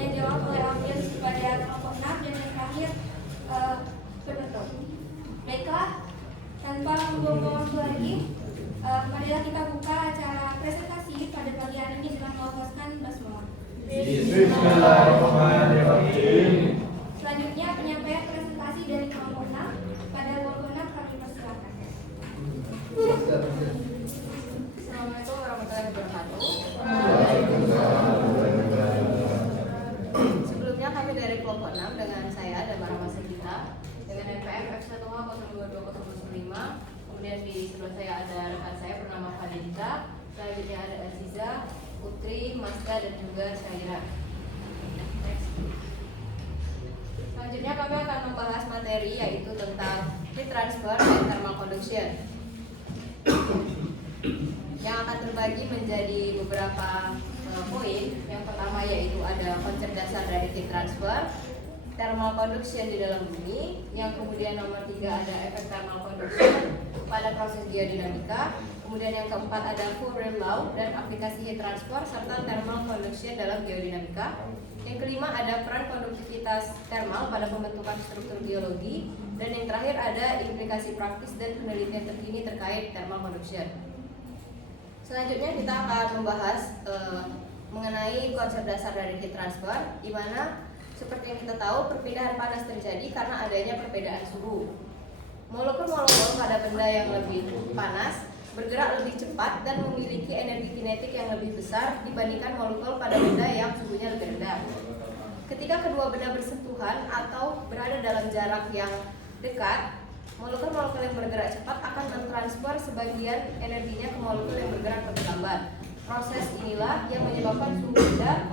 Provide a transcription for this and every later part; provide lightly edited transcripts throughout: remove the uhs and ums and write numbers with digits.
tanya jawab oleh audiens pada kelompok 6 dan yang terakhir penutup. Baiklah, tanpa membuang waktu lagi, marilah kita buka acara presentasi pada pagi hari ini dengan melafazkan basmalah. Bismillahirrahmanirrahim. Selanjutnya penyampaian presentasi dari kelompok 6. Pada kelompok 6 kami persilakan. Assalamualaikum warahmatullahi wabarakatuh. Sebelumnya kami dari kelompok 6 dengan saya dan Marama Segita dengan NPM F1H022005. Kemudian di sebelah saya ada rekan saya bernama Fadilita. Selanjutnya ada Aziza, Putri, Maska dan juga Syaira. Selanjutnya kami akan membahas materi yaitu tentang heat transfer dan thermal conduction yang akan terbagi menjadi beberapa poin. Yang pertama yaitu ada konsep dasar dari heat transfer, thermal conduction di dalam bumi. Yang kemudian nomor 3 ada efek thermal conduction pada proses geodinamika. Kemudian yang keempat ada Fourier law dan aplikasi heat transfer serta thermal conduction dalam geodinamika. Yang kelima ada peran konduktivitas thermal pada pembentukan struktur geologi. Dan yang terakhir ada implikasi praktis dan penelitian terkini terkait thermal conduction. Selanjutnya kita akan membahas mengenai konsep dasar dari heat transfer, di mana seperti yang kita tahu perpindahan panas terjadi karena adanya perbedaan suhu. Molekul-molekul pada benda yang lebih panas bergerak lebih cepat dan memiliki energi kinetik yang lebih besar dibandingkan molekul pada benda yang suhunya lebih rendah. Ketika kedua benda bersentuhan atau berada dalam jarak yang dekat, molekul-molekul yang bergerak cepat akan mentransfer sebagian energinya ke molekul yang bergerak lebih lambat. Proses inilah yang menyebabkan suhu benda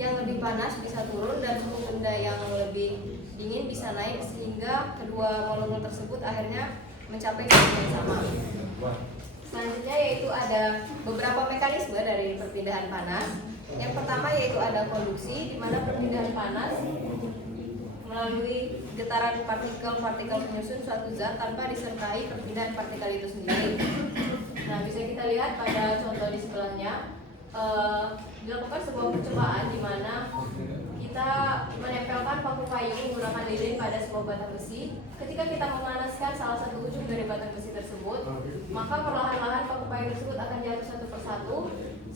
yang lebih panas bisa turun dan suhu benda yang lebih dingin bisa naik sehingga kedua molekul tersebut akhirnya mencapai suhu yang sama. Selanjutnya yaitu ada beberapa mekanisme dari perpindahan panas. Yang pertama yaitu ada konduksi, di mana perpindahan panas melalui getaran partikel-partikel penyusun suatu zat tanpa disertai perpindahan partikel itu sendiri. Nah, bisa kita lihat pada contoh di sebelahnya, dilakukan sebuah percobaan di mana kita menempelkan paku payung menggunakan lilin pada sebuah batang besi. Ketika kita memanaskan salah satu ujung dari batang besi tersebut, maka perlahan-lahan paku payung tersebut akan jatuh satu persatu.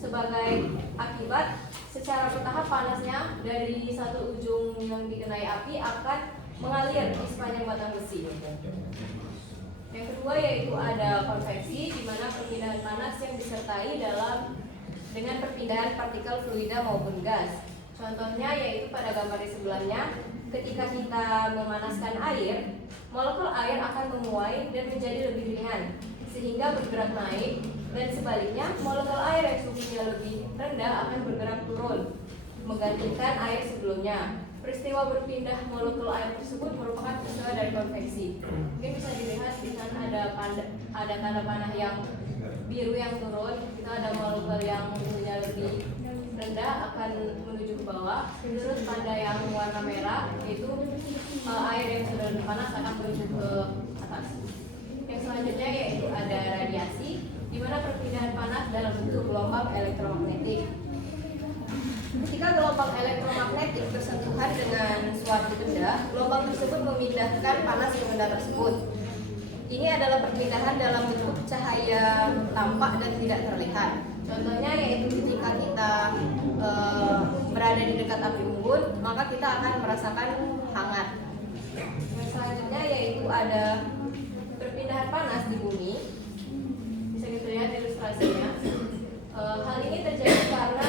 Sebagai akibat, secara bertahap panasnya dari satu ujung yang dikenai api akan mengalir di sepanjang batang besi. Yang kedua yaitu ada konveksi, di mana perpindahan panas yang disertai dengan perpindahan partikel fluida maupun gas. Contohnya yaitu pada gambar di sebelahnya, ketika kita memanaskan air, molekul air akan menguap dan menjadi lebih ringan sehingga bergerak naik, dan sebaliknya molekul air yang suhunya lebih rendah akan bergerak turun menggantikan air sebelumnya. Peristiwa berpindah molekul air tersebut merupakan peristiwa dari konveksi. Mungkin bisa dilihat di sana ada tanda panah yang biru yang turun, itu ada molekul yang suhunya lebih rendah akan menuju ke bawah. Terus pada yang warna merah itu air yang sudah lebih panas akan menuju ke atas. Yang selanjutnya yaitu ada radiasi, di mana perpindahan panas dalam bentuk gelombang elektromagnetik. Ketika gelombang elektromagnetik bersentuhan dengan suatu benda, gelombang tersebut memindahkan panas ke benda tersebut. Ini adalah perpindahan dalam bentuk cahaya tampak dan tidak terlihat. Contohnya yaitu ketika kita berada di dekat api unggun, maka kita akan merasakan hangat. Yang selanjutnya yaitu ada perpindahan panas di bumi. Bisa kita lihat ilustrasinya. Hal ini terjadi karena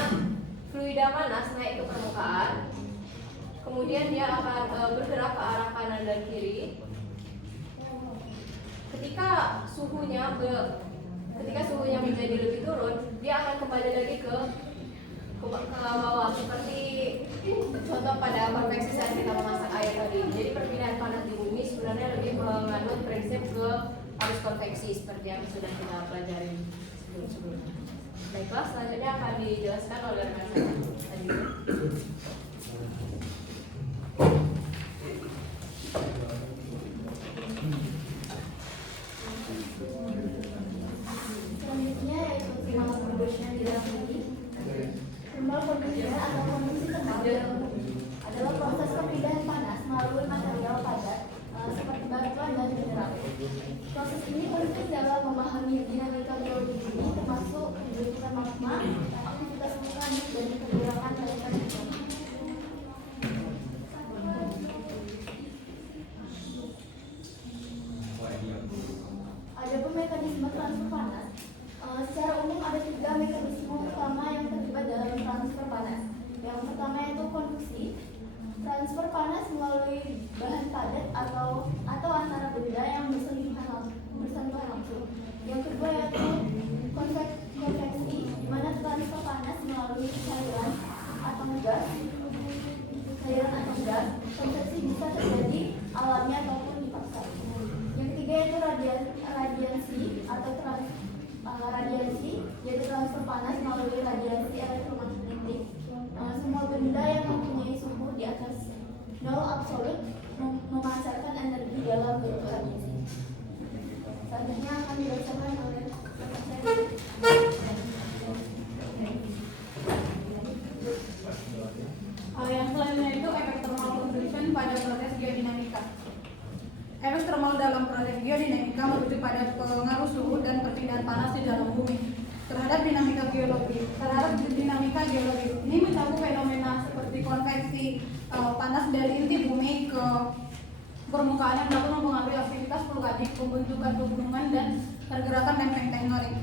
fluida panas naik ke permukaan, kemudian dia akan bergerak ke arah kanan dan kiri. Ketika suhunya menjadi lebih turun, dia akan kembali lagi ke bawah, seperti contoh pada konveksi saat kita memasak air tadi. Jadi perpindahan panas di bumi sebenarnya lebih menganut prinsip ke arus konveksi seperti yang sudah kita pelajari sebelumnya. Baiklah, selanjutnya akan dijelaskan oleh rekan saya. Selanjutnya yaitu thermal conduction di dalam bumi. Thermal conduction atau konduksi termal dalam bumi adalah proses perpindahan panas melalui material padat seperti batuan dan mineral. Proses ini penting dalam memahami dinamika geologi bumi, termasuk pembentukan magma, aktivitas vulkanik, dan pergerakan lautan. Adapun mekanisme transfer panas, secara umum ada 3 mekanisme utama yang terlibat dalam transfer panas. Yang pertama yaitu konduksi. Transfer panas melalui bahan padat atau antara benda yang bersentuhan langsung. Yang kedua yaitu konveksi, di mana transfer panas melalui cairan atau gas. Konveksi bisa terjadi alami ataupun dipaksa. Yang ketiga yaitu radiansi atau radiasi, yaitu transfer panas melalui radiasi elektromagnetik. Semua benda yang mempunyai suhu di atas 0 absolut memancarkan energi dalam bentuk radiasi. Selanjutnya akan dibacakan oleh yang selanjutnya itu efek thermal conduction pada proses geodinamika. Efek thermal dalam proses geodinamika merujuk pada pengaruh suhu dan perpindahan panas di dalam bumi terhadap dinamika geologi. Ini mencakup fenomena seperti konveksi panas dari inti bumi ke permukaan yang dapat mempengaruhi aktivitas vulkanik, pembentukan pegunungan, dan pergerakan lempeng tektonik.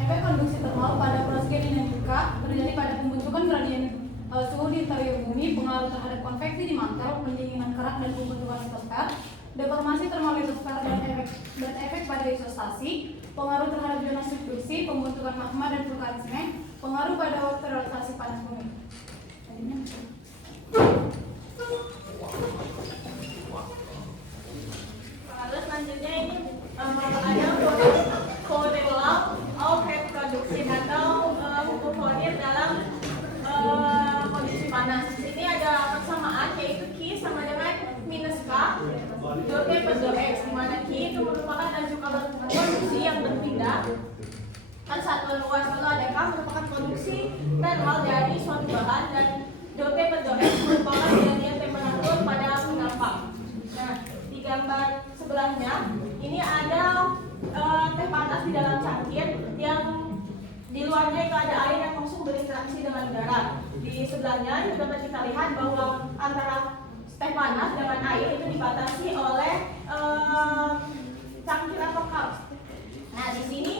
Efek konduksi thermal pada proses geodinamika terjadi pada pembentukan gradien suhu di interior bumi, pengaruh terhadap konveksi di mantel, pendinginan kerak, dan pembentukan litosfer, deformasi thermal litosfer, dan efek pada isostasi, pengaruh terhadap zona subduksi, pembentukan magma dan vulkanisme, pengaruh pada relaksasi panas bumi. Lalu selanjutnya ini ada molecular heat production atau hukum Fourier dalam kondisi panas. Di sini ada persamaan yaitu Q sama dengan minus K dot P plus dot X, di mana Q itu merupakan laju konduksi yang berpindah kan satuan luas, lalu ada K merupakan konduksi thermal dari suatu bahan, dan dot P per dot X merupakan gradien temperatur pada penampak. Nah, di gambar sebelahnya ini ada teh panas di dalam cangkir yang di luarnya itu ada air yang langsung berinteraksi dengan udara. Di sebelahnya juga dapat kita lihat bahwa antara teh panas dengan air itu dibatasi oleh cangkir atau cup. Nah, di sini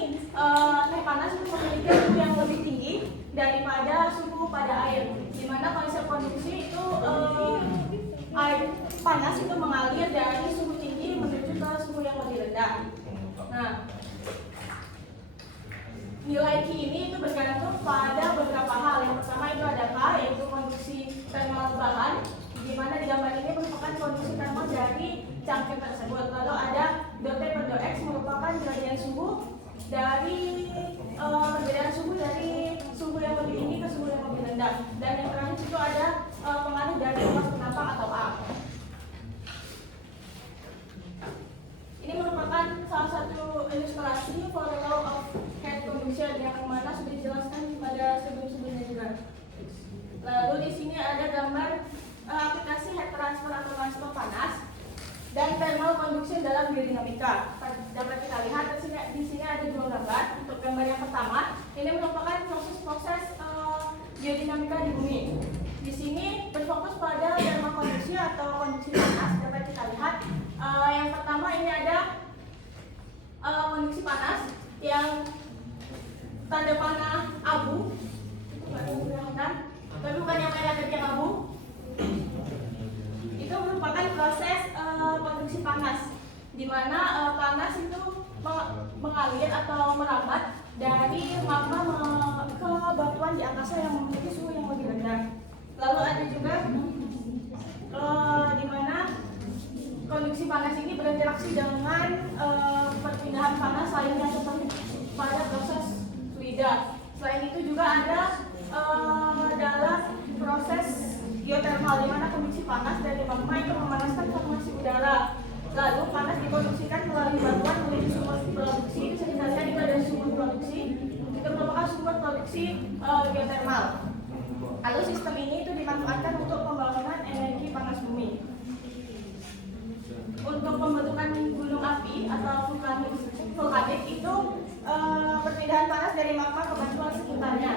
teh panas itu memiliki suhu yang lebih tinggi daripada suhu pada air. Di mana konsep konduksi itu air panas itu mengalir dari suhu tinggi menuju ke suhu yang lebih rendah. Nah, nilai Q ini itu bergantung pada beberapa hal. Yang pertama itu ada K, yaitu konduksi thermal bahan, di mana di gambar ini merupakan konduksi thermal dari cangkir tersebut. Lalu ada dot P per dot X merupakan gradien suhu dari perbedaan suhu dari suhu yang lebih tinggi ke suhu yang lebih rendah. Dan yang terakhir itu ada pengaruh dari luas penampak atau A. Ini merupakan salah satu ilustrasi for the law of heat conduction yang mana sudah dijelaskan pada sebelum-sebelumnya juga. Lalu di sini ada gambar aplikasi heat transfer atau transfer panas dan thermal conduction dalam geodinamika. Dapat kita lihat di sini ada 2 gambar. Untuk gambar yang pertama, ini merupakan proses-proses geodinamika di bumi. Di sini berfokus pada thermal conduction atau konduksi panas. Dapat kita lihat yang pertama ini ada konduksi panas yang tanda panah abu. Tapi bukan yang merah dan yang abu. Itu merupakan proses konduksi panas, di mana panas itu mengalir atau merambat dari magma ke batuan di angkasa yang memiliki suhu yang lebih rendah. Lalu ada juga di mana konduksi panas ini berinteraksi dengan perpindahan panas lainnya seperti pada proses fluida. Selain itu juga ada dalam proses geothermal, di mana kondisi panas dari magma itu memanaskan formasi udara. Lalu panas diproduksikan melalui batuan menuju sumur produksi. Sekitarnya juga ada sumur produksi konstruksi geotermal. Lalu sistem ini itu dimanfaatkan untuk pembangunan energi panas bumi. Untuk pembentukan gunung api atau vulkanik itu perpindahan panas dari magma ke batuan sekitarnya.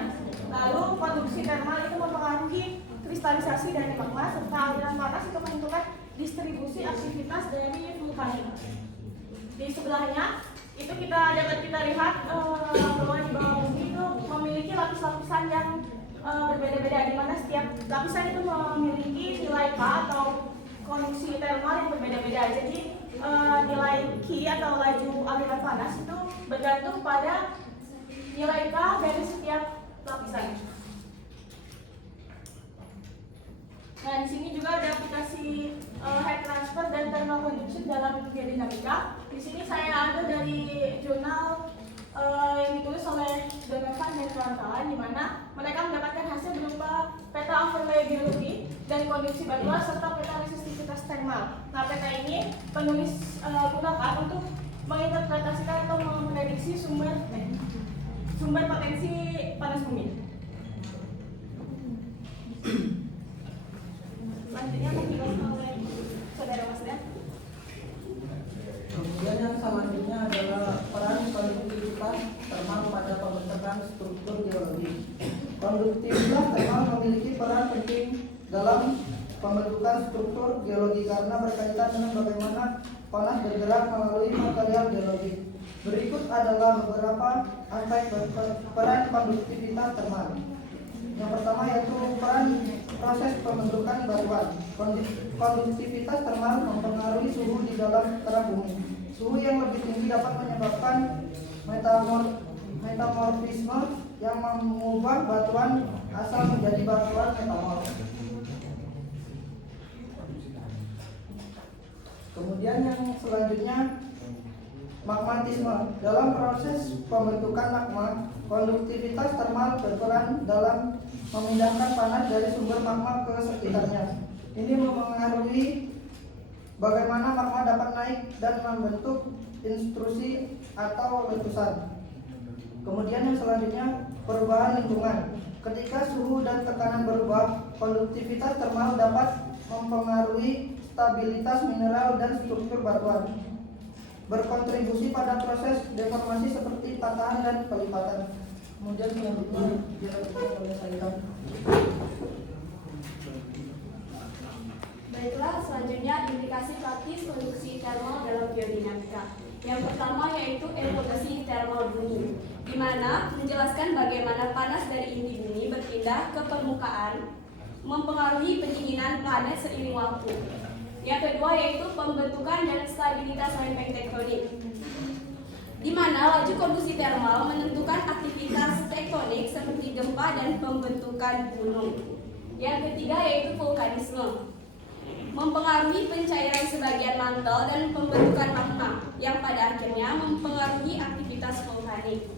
Lalu konduksi termal itu mempengaruhi kristalisasi dari magma serta aliran panas itu menentukan distribusi aktivitas dari vulkanik. Di sebelahnya itu dapat kita lihat bahwa di bawah bumi itu memiliki lapis-lapisan yang berbeda-beda, di mana setiap lapisan itu memiliki nilai K atau konduksi termal yang berbeda-beda. Jadi nilai Q atau laju aliran panas itu bergantung pada nilai K dari setiap lapisan. Nah, di sini juga ada aplikasi heat transfer dan thermal conduction dalam geodinamika. Di sini saya ambil dari jurnal yang ditulis oleh Donovan dan kawan-kawan, di mana mereka mendapatkan hasil berupa peta overlay geologi dan kondisi batuan serta peta resistivitas termal. Nah, peta ini penulis gunakan untuk menginterpretasikan atau memprediksi sumber potensi panas bumi. Selanjutnya akan dibawakan oleh saudara Mas Dan. Kemudian yang selanjutnya adalah peran konduktivitas termal pada pembentukan struktur geologi. Konduktivitas termal memiliki peran penting dalam pembentukan struktur geologi karena berkaitan dengan bagaimana panas bergerak melalui material geologi. Berikut adalah beberapa aspek peran konduktivitas termal. Yang pertama yaitu peran proses pembentukan batuan. Konduktivitas termal mempengaruhi suhu di dalam kerak bumi. Suhu yang lebih tinggi dapat menyebabkan metamorfisme yang mengubah batuan asal menjadi batuan metamorf. Kemudian yang selanjutnya magmatisme. Dalam proses pembentukan magma, konduktivitas termal berperan dalam memindahkan panas dari sumber magma ke sekitarnya. Ini memengaruhi bagaimana magma dapat naik dan membentuk intrusi atau letusan. Kemudian yang selanjutnya perubahan lingkungan. Ketika suhu dan tekanan berubah, konduktivitas termal dapat mempengaruhi stabilitas mineral dan struktur batuan, berkontribusi pada proses deformasi seperti patahan dan pelipatan. Kemudian selanjutnya dilakukan oleh saya. Baiklah, selanjutnya indikasi praktis konduksi termal dalam geodinamika. Yang pertama yaitu erodasi termal bumi, di mana menjelaskan bagaimana panas dari inti bumi berpindah ke permukaan, mempengaruhi pendinginan planet seiring waktu. Yang kedua yaitu pembentukan dan stabilitas lempeng tektonik, di mana laju konduksi termal menentukan aktivitas tektonik seperti gempa dan pembentukan gunung. Yang ketiga yaitu vulkanisme, mempengaruhi pencairan sebagian mantel dan pembentukan magma, yang pada akhirnya mempengaruhi aktivitas vulkanik.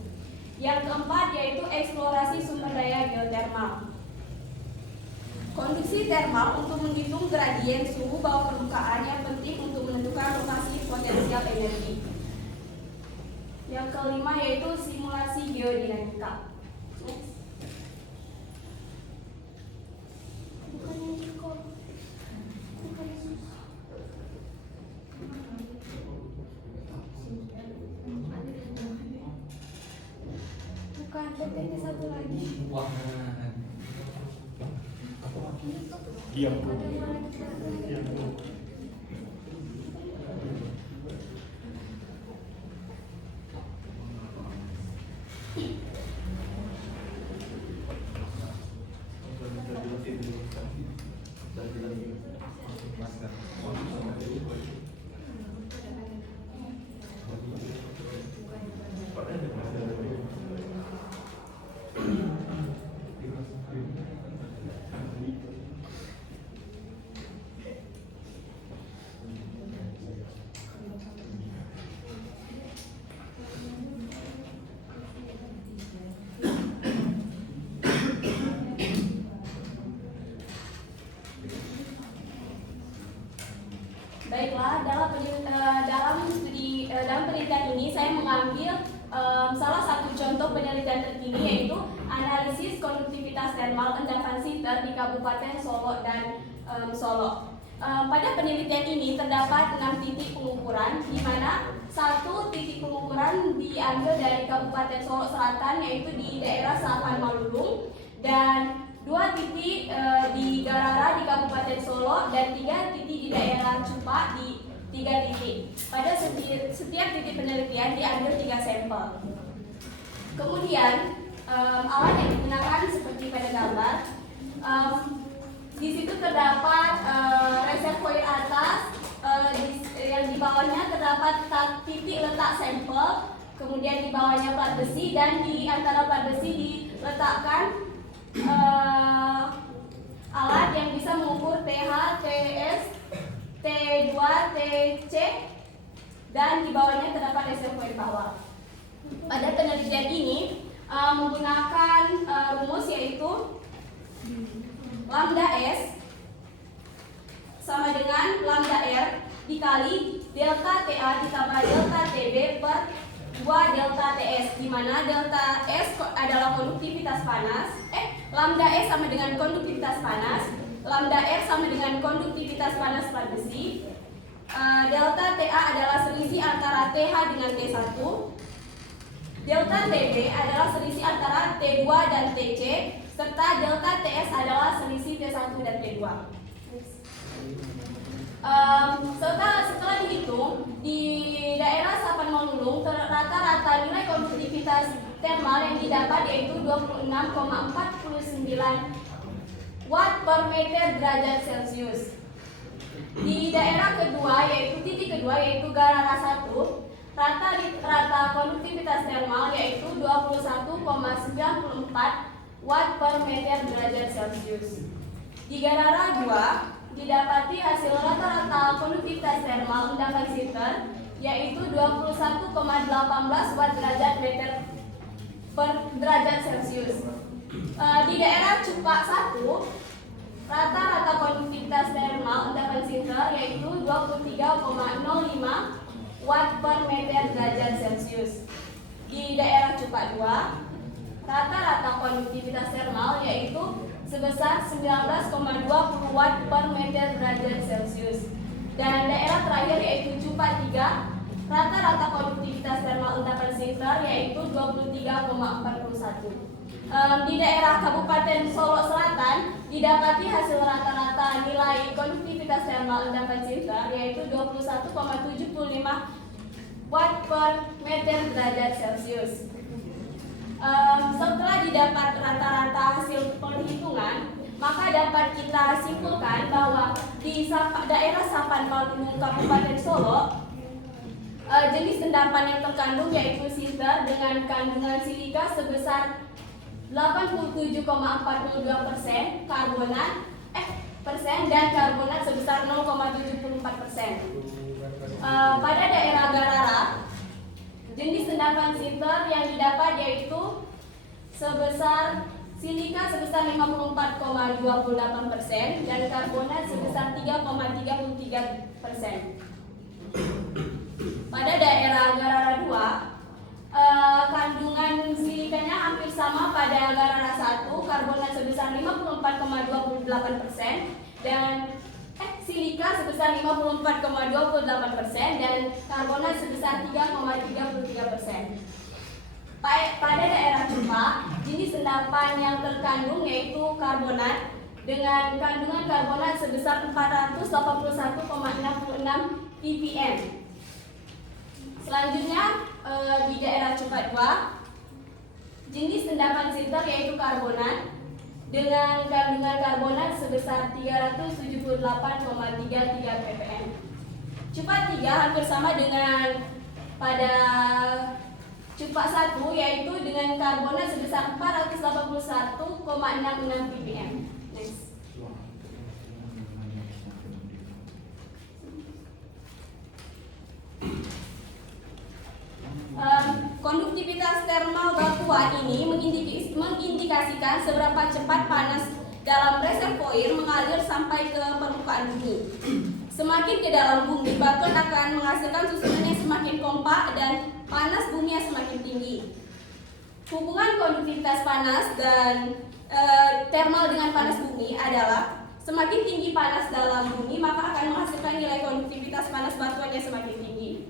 Yang keempat yaitu eksplorasi sumber daya geotermal. Konduksi termal untuk menghitung gradien suhu bawah permukaan yang penting untuk menentukan lokasi potensial energi. Yang kelima yaitu simulasi geodinamika. Next. Bukan, PPT satu lagi. Wah. Diam bu. Diam bu. Baiklah, dalam penelitian ini saya mengambil salah satu contoh untuk penelitian terkini yaitu analisis konduktivitas termal endapan sinter di Kabupaten Solo dan Solo. Pada penelitian ini terdapat 6 titik pengukuran, di mana 1 titik pengukuran diambil dari Kabupaten Solo Selatan yaitu di daerah Sapan Malulung, dan 2 titik di Garara di Kabupaten Solo, dan 3 titik di daerah Cupa di 3 titik. Pada setiap titik penelitian diambil 3 sampel. Kemudian alat yang digunakan seperti pada gambar. Di situ terdapat reservoir atas, yang di bawahnya terdapat titik letak sampel, kemudian di bawahnya plat besi, dan di antara plat besi diletakkan alat yang bisa mengukur pH, TS, T2, TC, dan di bawahnya terdapat reservoir bawah. Pada penelitian ini menggunakan rumus yaitu lambda S sama dengan lambda R dikali delta TA ditambah delta TB per 2 delta TS, di mana delta S adalah konduktivitas panas, lambda S sama dengan konduktivitas panas, lambda R sama dengan konduktivitas panas plat besi, delta TA adalah selisih antara TH dengan T1, delta TB adalah selisih antara T2 dan TC, serta delta TS adalah selisih T1 dan T2. Setelah dihitung, di daerah Sapan Malulung rata-rata nilai konduktivitas termal yang didapat yaitu 26,49 watt per meter derajat Celcius. Di daerah kedua yaitu titik kedua yaitu Garara 1, rata konduktivitas termal yaitu 21,94 watt per meter derajat Celcius. Di Garara 2 didapati hasil rata-rata konduktivitas termal endapan sinter yaitu 21,18 watt derajat meter per derajat Celcius. Di daerah Cupa 1 rata-rata konduktivitas termal endapan sinter yaitu 23,05 watt per meter derajat Celcius. Di daerah Cupa 2 rata-rata konduktivitas termal yaitu sebesar 19,20 watt per meter derajat Celcius. Dan daerah terakhir yaitu Cupa 3, rata-rata konduktivitas termal endapan sinter yaitu 23,41. Di daerah Kabupaten Solo Selatan didapati hasil rata-rata nilai konduktivitas termal endapan sinter yaitu 21,75 watt per meter derajat Celcius. Setelah didapat rata-rata hasil perhitungan, maka dapat kita simpulkan bahwa di daerah Sapan Malulung Kabupaten Solo, jenis endapan yang terkandung yaitu sinter dengan kandungan silika sebesar 87,42%, dan karbonat sebesar 0,74%. Pada daerah Garara, jenis endapan sinter yang didapat yaitu sebesar silika sebesar 54,28% dan karbonat sebesar 3,33%. Pada daerah Garara 2, kandungan silikanya hampir sama pada Garara 1, karbonat sebesar 54,28% dan silika sebesar 54,28% dan karbonat sebesar 3,33%. Pada daerah Cupa, jenis endapan yang terkandung yaitu karbonat dengan kandungan karbonat sebesar 481,66 ppm. Selanjutnya di daerah Cupa 2, jenis endapan sinter yaitu karbonat dengan kandungan karbonat sebesar 378,33 ppm. Cupa 3 hampir sama dengan pada Cupa 1 yaitu dengan karbonat sebesar 481,66 ppm. Next. Konduktivitas termal batuan ini mengindikasikan seberapa cepat panas dalam reservoir mengalir sampai ke permukaan bumi. Semakin ke dalam bumi, batuan akan menghasilkan susunan yang semakin kompak dan panas bumi yang semakin tinggi. Hubungan konduktivitas panas dan thermal dengan panas bumi adalah semakin tinggi panas dalam bumi maka akan menghasilkan nilai konduktivitas panas batuan yang semakin tinggi.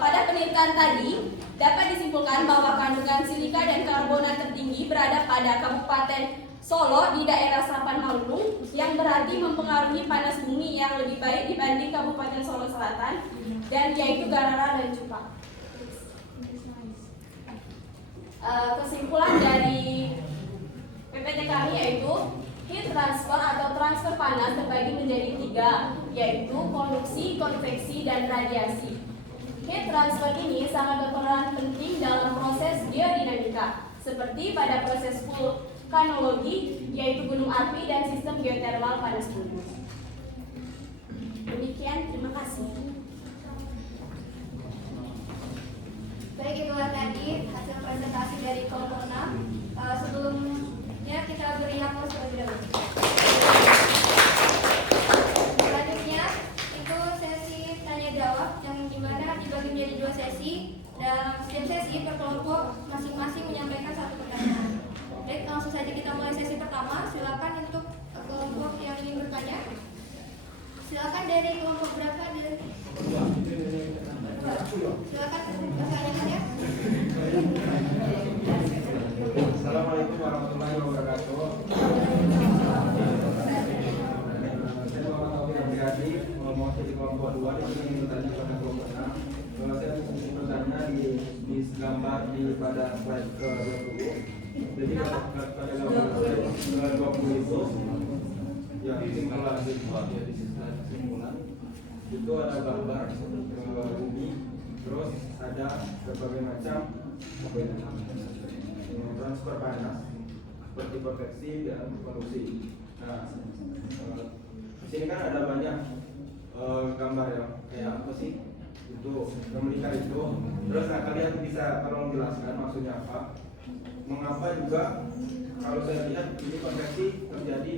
Pada penelitian tadi dapat disimpulkan bahwa kandungan silika dan karbonat tertinggi berada pada Kabupaten Solo di daerah Serampan Maluku, yang berarti mempengaruhi panas bumi yang lebih baik dibanding Kabupaten Solo Selatan, dan yaitu Garara dan Cupak. Kesimpulan dari PPT kami yaitu heat transfer atau transfer panas terbagi menjadi 3, yaitu konduksi, konveksi, dan radiasi. Heat transfer ini sangat berperan penting dalam proses geodinamika, seperti pada proses vulkanologi, yaitu gunung api dan sistem geotermal panas bumi. Demikian, terima kasih. Baik, itulah tadi hasil presentasi dari kelompok 6. Sebelumnya kita beri aplaus terlebih dahulu. Selanjutnya itu sesi tanya jawab yang dimana dibagi menjadi 2 sesi. Dalam setiap sesi per kelompok masing-masing menyampaikan 1 pertanyaan. Baik, langsung saja kita mulai sesi pertama. Silakan untuk kelompok yang ingin bertanya. Silakan dari kelompok berapa? Silakan pertanyaannya. Assalamualaikum warahmatullahi wabarakatuh. Saya Muhammad Taufik Abdiyadi, mau jadi kelompok 2 di sini ingin bertanya pada kelompok 6. Saya ingin bertanya di gambar pada slide ke-20. Jadi pada gambar slide ke-20 itu yang kesimpulan itu ada gambar bumi, terus ada berbagai macam transfer panas seperti konveksi dan konduksi. Nah, di sini kan ada banyak gambar ya, kayak apa sih itu memiliki itu. Terus nah, kalian bisa tolong jelaskan maksudnya apa? Mengapa juga kalau saya lihat ini konveksi terjadi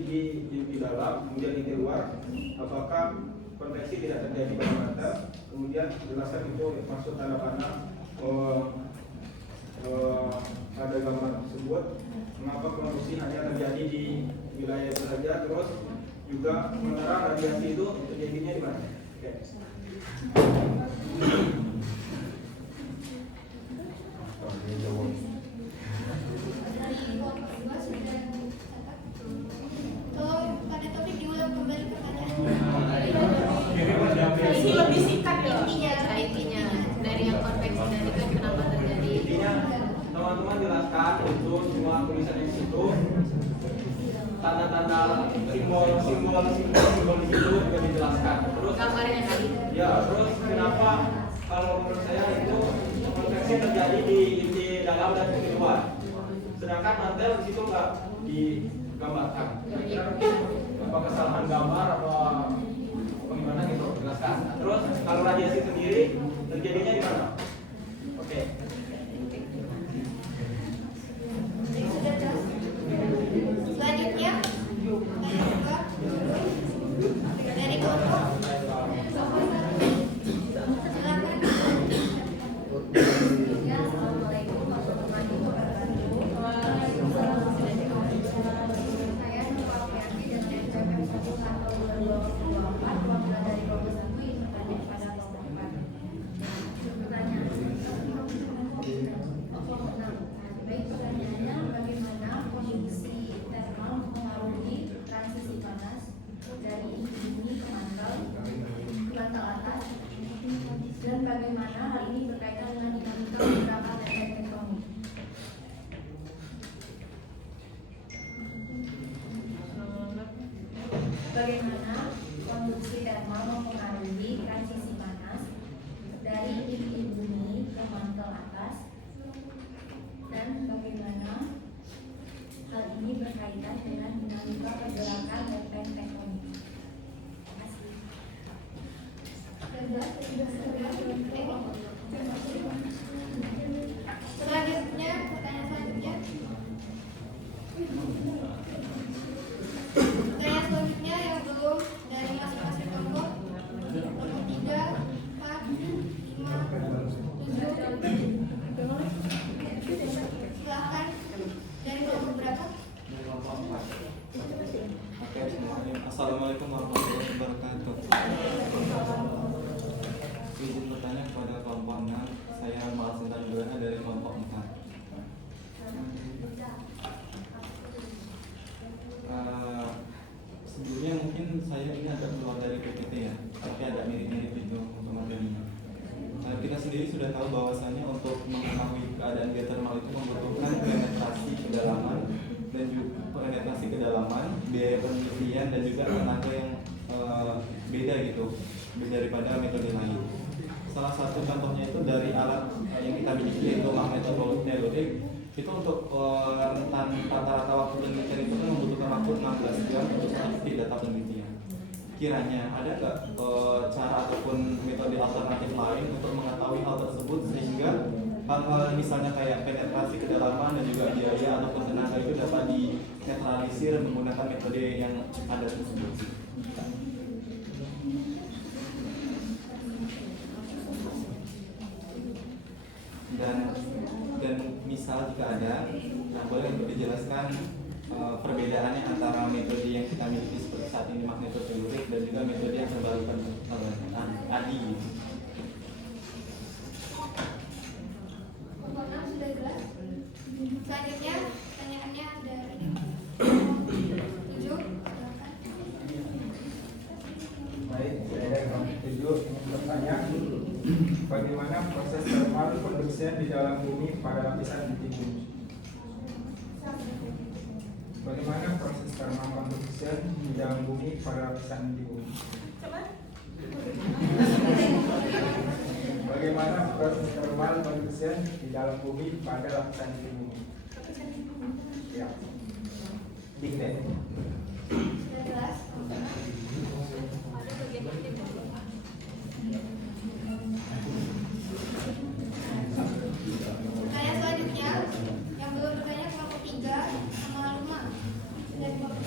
di dalam, kemudian di luar, apakah konveksi tidak terjadi pada mata? Kemudian jelaskan itu maksud tanda panah pada gambar tersebut. Mengapa konduksi hanya terjadi di wilayah itu saja? Terus juga sementara radiasi itu terjadinya di mana? Oke. Dari kelompok 2 sudah tolong pada topik diulang kembali pertanyaannya. Ini lebih singkat ya. Intinya dari yang konveksi tadi kan kenapa terjadi? Intinya teman-teman jelaskan itu semua tulisan di situ, tanda-tanda simbol di situ juga dijelaskan. Terus Gambarnya tadi. ya, terus kenapa kalau menurut saya itu konveksi terjadi di dalam dan di luar, sedangkan mantel di situ nggak digambarkan. Kira-kira apa kesalahan gambar apa gimana gitu, jelaskan. Terus kalau radiasi sendiri terjadinya di mana? Oke. Sudah jelas. Selanjutnya dari kelompok silakan. Assalamualaikum warahmatullahi wabarakatuh. Saya Nurul Fianti dan SPM 1 Kantor 2024 perwakilan dari kelompok 1 ingin bertanya kepada kelompok 4. Pertanyaan beda termal itu membutuhkan penetrasi kedalaman, biaya penelitian dan juga tenaga yang beda gitu, daripada metode lain. Salah satu contohnya itu dari alat yang kita miliki yaitu magnetologi diodik. Itu untuk rentan rata-rata waktu penelitian itu kan membutuhkan waktu 16 jam untuk mengikuti data penelitian. Kiranya ada nggak cara ataupun metode alternatif lain untuk mengetahui hal tersebut sehingga hal-hal misalnya kayak penetrasi kedalaman dan juga biaya ataupun tenaga itu dapat dinetralisir menggunakan metode yang ada tersebut. Dan misal jika ada, nah boleh untuk dijelaskan perbedaannya antara metode yang kita miliki seperti saat ini magnetotelurik dan juga metode yang terbarukan ADI. Sudah jelas. Selanjutnya pertanyaannya dari 7. Baik, saya nomor 7 bertanya, bagaimana proses termal konduksian di dalam bumi pada lapisan inti bumi? Bagaimana proses termal konduksian di dalam bumi pada lapisan inti bumi? Bagaimana proses termal konduksian di dalam bumi pada lapisan inti bumi? Ya, Big Bang. Sudah jelas. Pertanyaan selanjutnya yang belum bertanya kelompok 3 sama 5 dan kelompok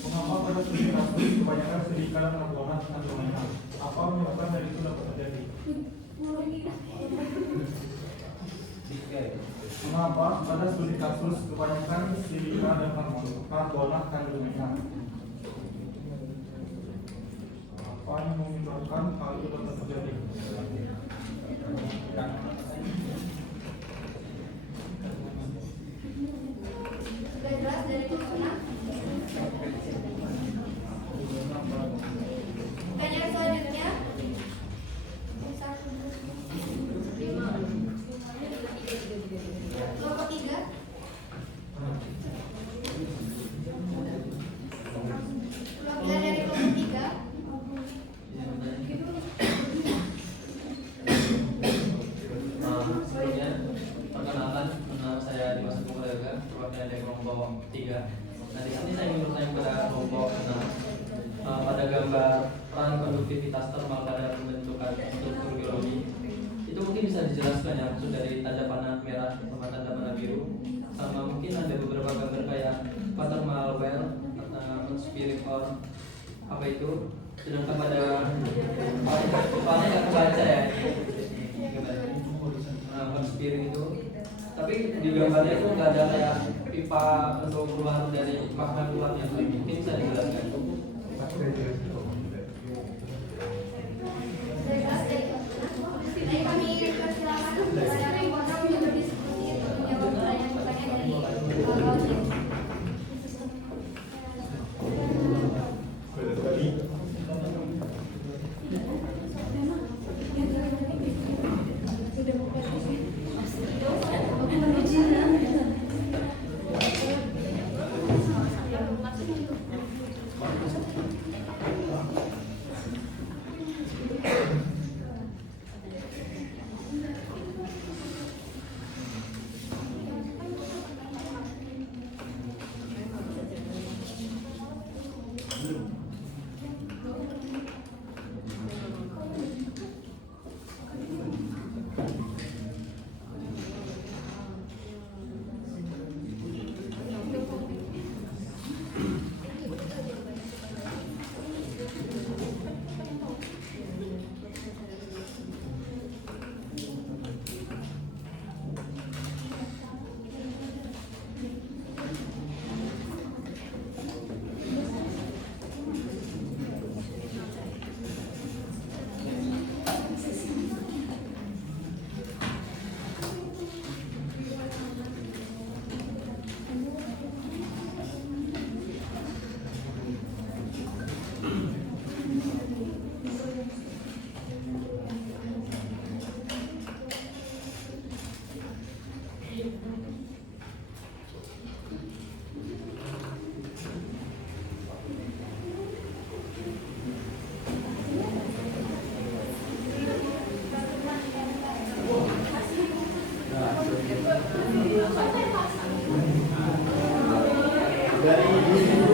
Mengapa pada studi kasus kebanyakan studi kadar karbonat kandungan A? Apa menyebabkan hal itu dapat terjadi? Mengapa pada studi kasus kebanyakan silika dan karbonat kandungan A? Apa yang menyebabkan hal itu dapat terjadi? sudah jelas dari kelompok 6. Pertanyaan selanjutnya kelompok 3. Perwakilan dari kelompok 3. Sebelumnya, perkenalkan, nama saya Dimas Agung Prayoga, perwakilan dari kelompok 3. Nah, di sini saya ingin bertanya kepada kelompok 6. Pada gambar peran konduktivitas termal pada pembentukan struktur geologi, itu mungkin bisa dijelaskan ya, maksud dari tanda panah merah sama tanda panah biru, sama mungkin ada beberapa gambar kayak watermal well, spirit or apa itu, sedangkan pada kepalanya nggak kebaca ya. Spirit itu, tapi di gambarnya itu nggak ada kayak pipa untuk keluar dari magma keluarnya, mungkin bisa dijelaskan. Baik, kami persilakan kepada kelompok yang berdiskusi untuk menjawab pertanyaan-pertanyaan dari audiens.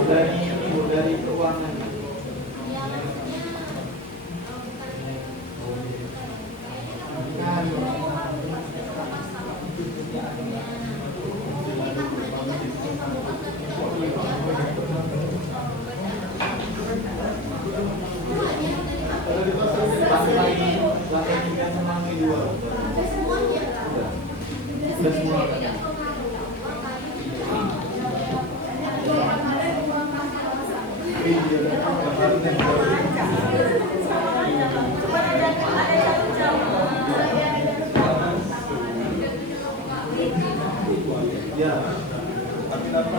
dari keuangan. Lantai 3 sama lantai 2. Sudah semua. Ya, tapi apa?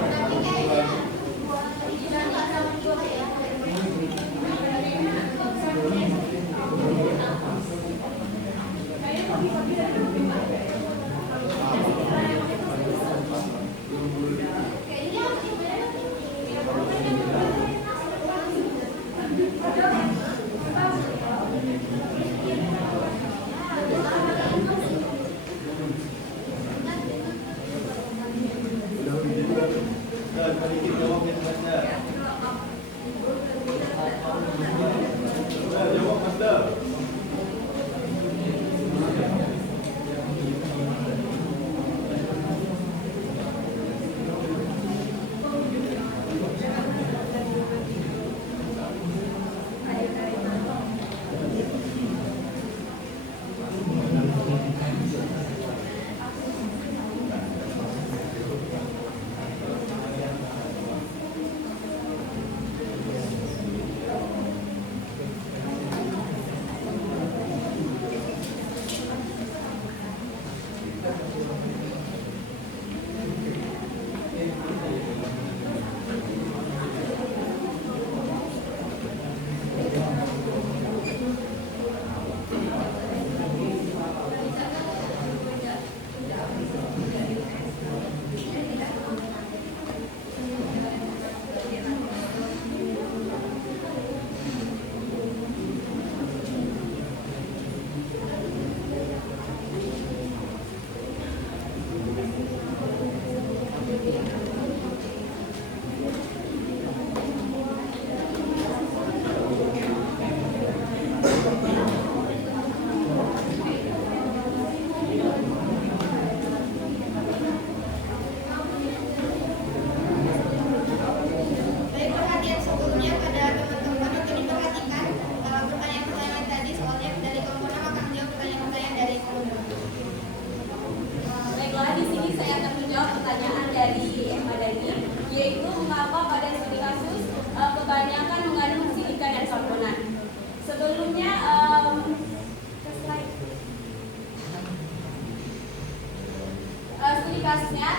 kasusnya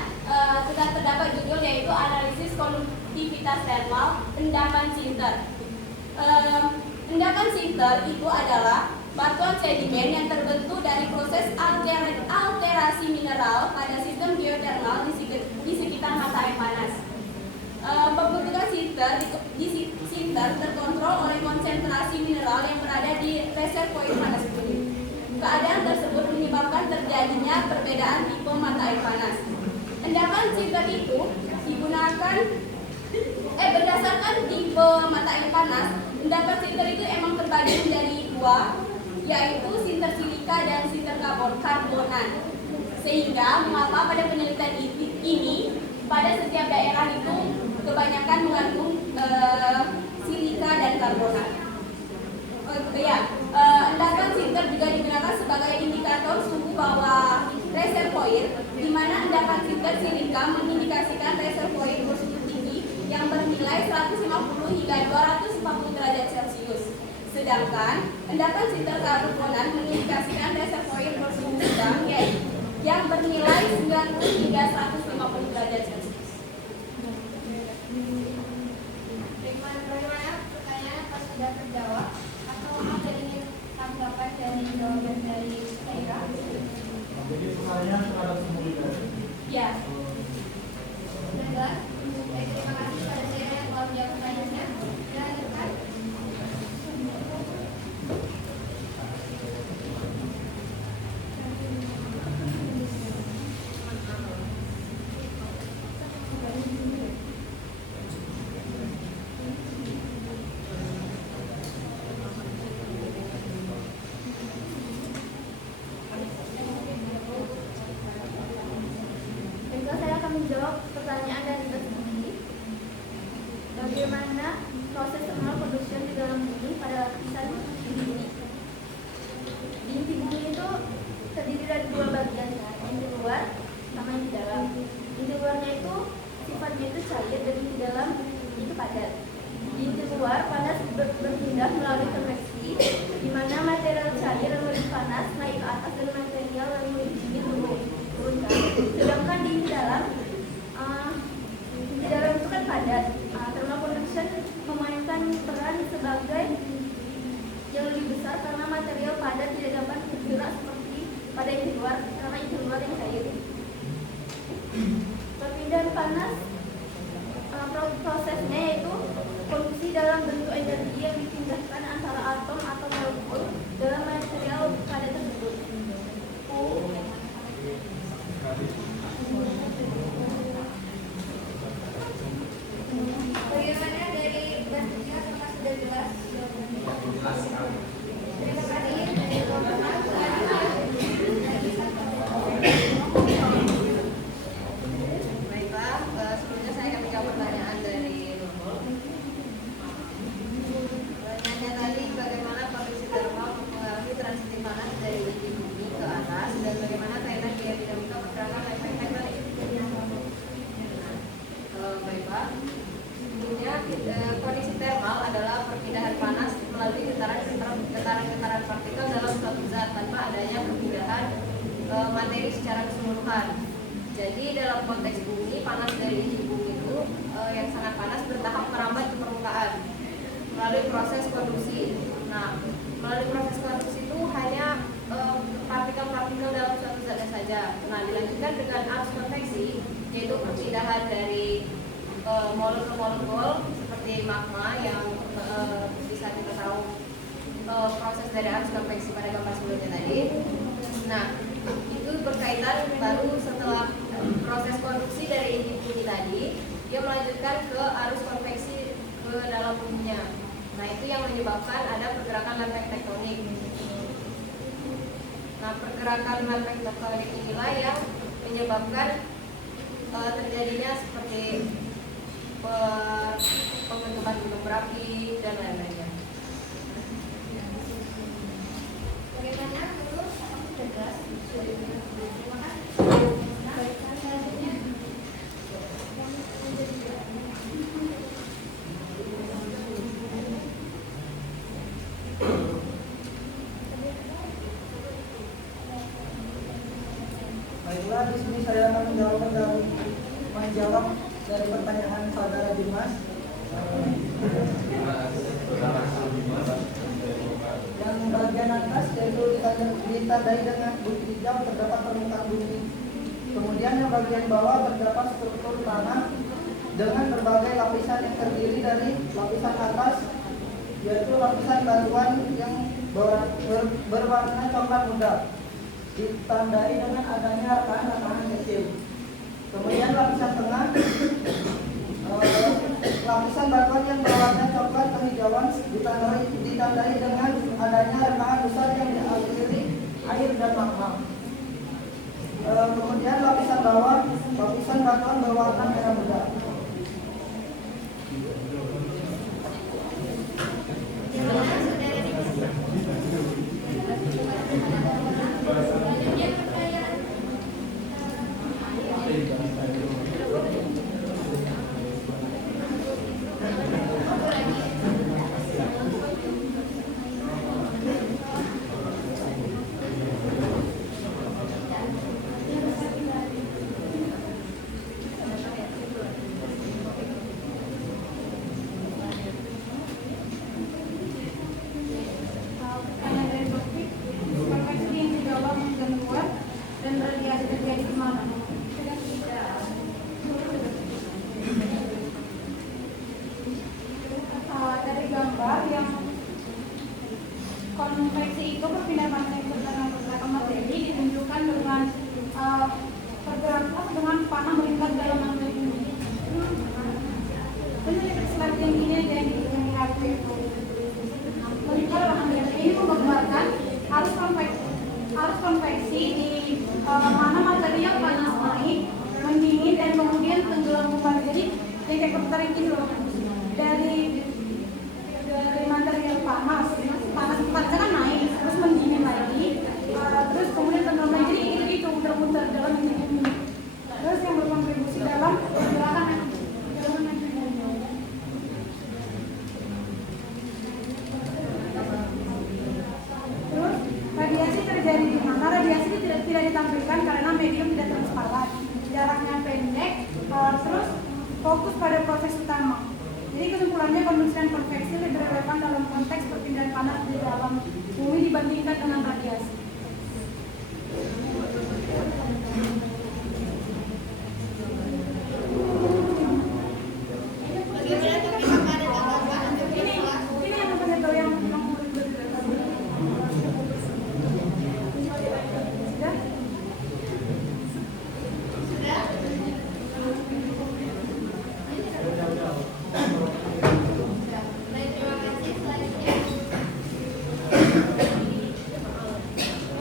sudah terdapat judul yaitu analisis konduktivitas thermal endapan sinter. Endapan sinter itu adalah batuan sedimen yang terbentuk dari proses alterasi mineral pada sistem geothermal di sekitar mata air panas. Pembentukan sinter terkontrol oleh konsentrasi mineral yang berada di reservoir panas bumi. Keadaan tersebut menyebabkan terjadinya perbedaan tipe mata air panas. Endapan sinter itu digunakan berdasarkan tipe mata air panas. Endapan sinter itu emang terbagi menjadi dua, yaitu sinter silika dan sinter karbonat. Sehingga mengapa pada penelitian ini pada setiap daerah itu kebanyakan mengandung silika dan karbonat. Endapan sinter juga digunakan sebagai indikator suhu bawah reservoir, di mana endapan sinter silika mengindikasikan reservoir bersuhu tinggi yang bernilai 150 hingga 240 derajat Celcius. Sedangkan endapan sinter karbonat mengindikasikan reservoir bersuhu sedang yang bernilai 90 hingga 150 derajat Celcius. Bagaimana pertanyaan apa sudah terjawab atau ada ingin tanggapan dari jawaban dari Saira? Jadi pertanyaan terhadap semua Ya. Sudah jelas? Baik, terima kasih pada Saira yang telah menjawab pertanyaannya. Dilanjutkan. menjawab pertanyaan dari tadi. Bagaimana proses thermal conduction di dalam bumi pada lapisan inti bumi? Di inti bumi itu terdiri dari dua bagian, kan? Yang di luar sama yang di dalam. Yang di luarnya itu sifatnya itu cair dan di dalam itu padat. Di inti luar panas berpindah melalui konveksi, di mana material cair yang lebih panas naik ke atas dan material yang lebih dingin turunkan. Sedangkan di dalam itu kan padat. Thermal conduction memainkan peran sebagai yang lebih besar karena material padat tidak dapat bergerak seperti pada inti luar karena inti luar yang cair. Perpindahan panas prosesnya yaitu konduksi dalam bentuk energi yang dipindahkan antara atom atau molekul dalam material padat tersebut. Bagaimana dari bentuknya apakah sudah jelas? Terima kasih. Dari Baiklah, sebelumnya saya akan menjawab pertanyaan dari Nurul. Pertanyaannya tadi bagaimana konduksi termal mempengaruhi transisi panas dari inti bumi ke atas dan bagaimana kaitan dinamika pergerakan efek tektonik. Baiklah, sebelumnya kondisi termal adalah perpindahan panas melalui getaran partikel dalam suatu zat tanpa adanya perpindahan materi secara keseluruhan. Jadi dalam konteks bumi, panas dari inti bumi itu yang sangat panas bertahap merambat ke permukaan melalui proses konduksi. Nah, melalui proses konduksi itu hanya partikel-partikel dalam suatu zatnya saja. Nah, dilanjutkan dengan arus konveksi, yaitu perpindahan dari molekul-molekul seperti magma yang bisa kita tahu proses dari arus konveksi pada gambar sebelumnya tadi. Nah, itu berkaitan baru setelah proses konduksi dari inti bumi tadi, dia melanjutkan ke arus konveksi ke dalam buminya. Nah, itu yang menyebabkan ada pergerakan lempeng tektonik. Nah, pergerakan lempeng tektonik inilah yang menyebabkan terjadinya seperti pembentukan gunung berapi dan lain-lainnya. bagaimana menurut apakah sudah jelas? Terima kasih. Baiklah, di sini saya akan menjawab dari pertanyaan saudara Dimas. Yang bagian atas yaitu ditandai dengan bukti hijau terdapat permukaan bumi. Kemudian yang bagian bawah terdapat struktur tanah dengan berbagai lapisan yang terdiri dari lapisan atas yaitu lapisan batuan yang berwarna coklat muda, ditandai dengan adanya rekahan-rekahan kecil. Kemudian lapisan tengah, lapisan batuan yang berwarna coklat kehijauan ditandai dengan adanya rekahan besar yang dialiri air dan magma. Kemudian lapisan bawah, lapisan batuan berwarna merah muda. Konveksi itu perpindahan pergerakan materi ditunjukkan dengan pergerakan dengan panah melingkar dalam materi ini. Ini slide yang ini aja yang dilihat itu. Melingkar dalam materi ini menggambarkan arus konveksi di mana materi yang panas naik, mendingin dan sering ini loh, dari material panasnya kan naik, terus mendingin lagi, terus kemudian tenggelam lagi, jadi itu muter-muter dalam bumi. Terus yang berkontribusi dalam pergerakan terus radiasi terjadi di mana? Radiasi itu tidak ditampilkan karena medium tidak transparan, jaraknya pendek, terus fokus pada proses utama. Jadi kesimpulannya konduksi dan konveksi lebih relevan dalam konteks perpindahan panas di dalam bumi dibandingkan dengan radiasi.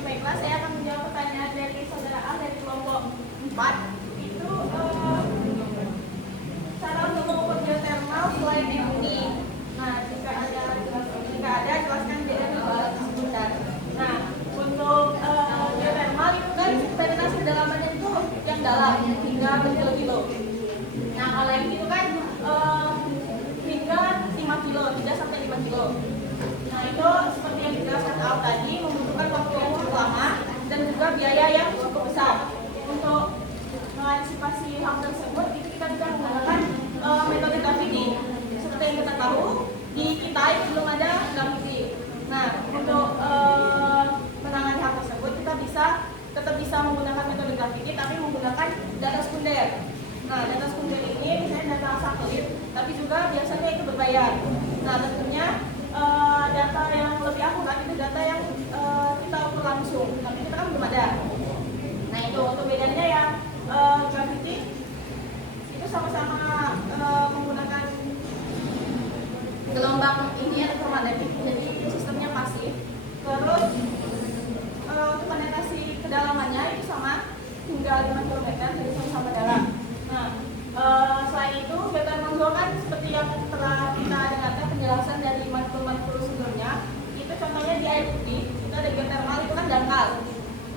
Baiklah, saya akan menjawab pertanyaan dari saudara A dari kelompok 4. Itu cara untuk mengukur geothermal selain ini. Nah, jika ada jelaskan beda sebentar. Nah, untuk geothermal itu kan penetrasi kedalamannya itu yang dalam hingga berkilo-kilo. Nah, kalau yang itu kan hingga 5 kilo, 3 sampai 5 kilo. Nah, itu seperti yang dijelaskan Al tadi, membutuhkan waktu yang cukup lama dan juga biaya yang cukup besar. Untuk mengantisipasi hal tersebut, itu kita bisa menggunakan metode gravity. Seperti yang kita tahu, di kita itu belum ada gravity. Nah, untuk menangani hal tersebut, kita tetap bisa menggunakan metode gravity, tapi menggunakan data sekunder. Nah, data sekunder ini misalnya data satelit, tapi juga biasanya itu berbayar. Nah, tentunya data yang lebih akurat itu data yang kita ukur langsung, tapi kita kan belum ada. Nah, itu untuk bedanya ya, gravity itu sama-sama menggunakan gelombang ini elektromagnetik, jadi sistemnya pasif. Terus untuk penetrasi kedalamannya itu sama hingga 5 km, jadi sama-sama dalam. Nah, selain itu geothermal kan seperti yang telah kita dengarkan penjelasan dari matkul sebelumnya, itu contohnya di air putih itu ada geothermal, itu kan dangkal.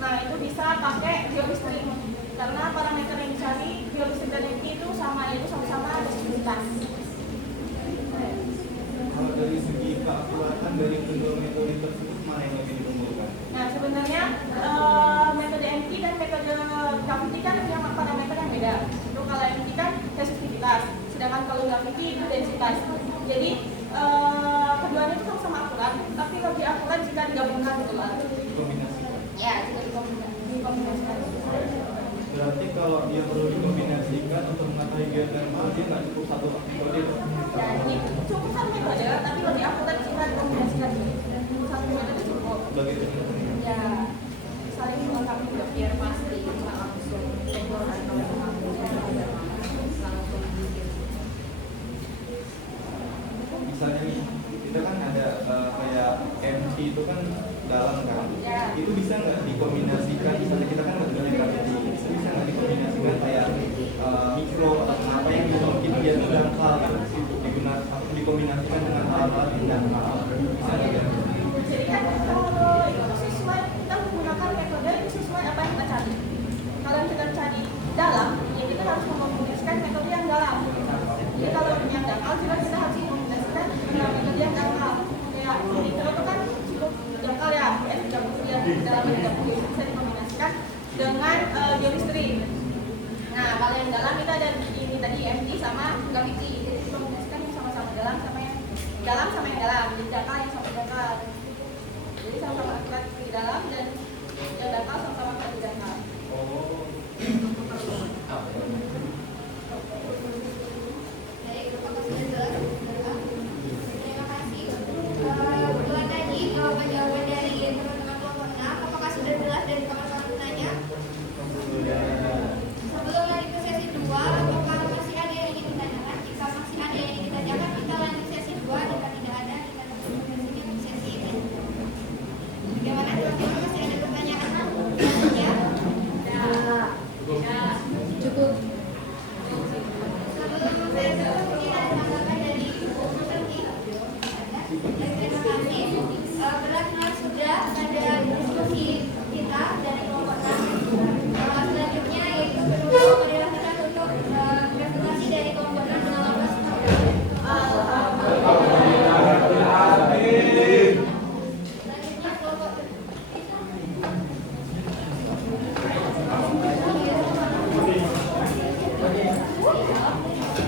Nah, itu bisa pakai geolistrik karena parameter yang dicari geolistrik dan itu sama, yaitu sama-sama resistivitas. Kalau dari segi keakuratan dari kedua metode tersebut, mana yang lebih diunggulkan? Nah, sebenarnya metode MT dan metode gravity kan punya parameter yang beda. Untuk kalau MT kan resistivitas, sedangkan kalau gravity itu densitas. Jadi keduanya itu sama-sama akurat, tapi lebih akurat jika digabungkan gitu lah. Dikombinasikan. Ya, jika dikombinasikan. Berarti kalau dia perlu dikombinasikan untuk mengetahui geothermal, dia nggak cukup satu metode. Jadi cukup satu metode, tapi lebih akurat jika dikombinasikan. Satu metode cukup. Begitu. Ya, saling melengkapi biar pasti nggak langsung teknologi misalnya nih, kita kan ada kayak MT itu kan dalam kan, itu bisa nggak dikombinasikan? Misalnya kita kan nggak gravity, bisa nggak dikombinasikan kayak mikro atau apa yang mungkin dia dangkal gitu, digunakan atau dikombinasikan dengan alat-alat yang dangkal, bisa nggak? Jadi kan kalau itu sesuai, kita menggunakan metode itu sesuai apa yang kita cari. Kalau yang kita cari dalam, ya kita harus mengkombinasikan metode yang dalam. Jadi kalau yang dangkal juga kita harus mengkombinasikan metode yang dangkal. Ya, ini itu kan cukup dangkal ya, yang dalam bisa dikombinasikan dengan geolistrik. Nah, kalau yang dalam kita ada ini tadi MT sama gravity, jadi dikombinasikan yang sama-sama dalam sama yang dalam sama yang dalam, jadi dangkal yang sama dangkal. Jadi sama-sama akurat di dalam dan yang dangkal sama-sama akurat di dangkal. Baik, apakah sudah jelas? Terima kasih. Kebetulan tadi jawaban dari teman-teman kelompok 6, apakah sudah jelas dari kawan-kawan penanya? Sebelum lanjut ke sesi 2, apakah masih ada yang ingin ditanyakan? Jika Oh iya.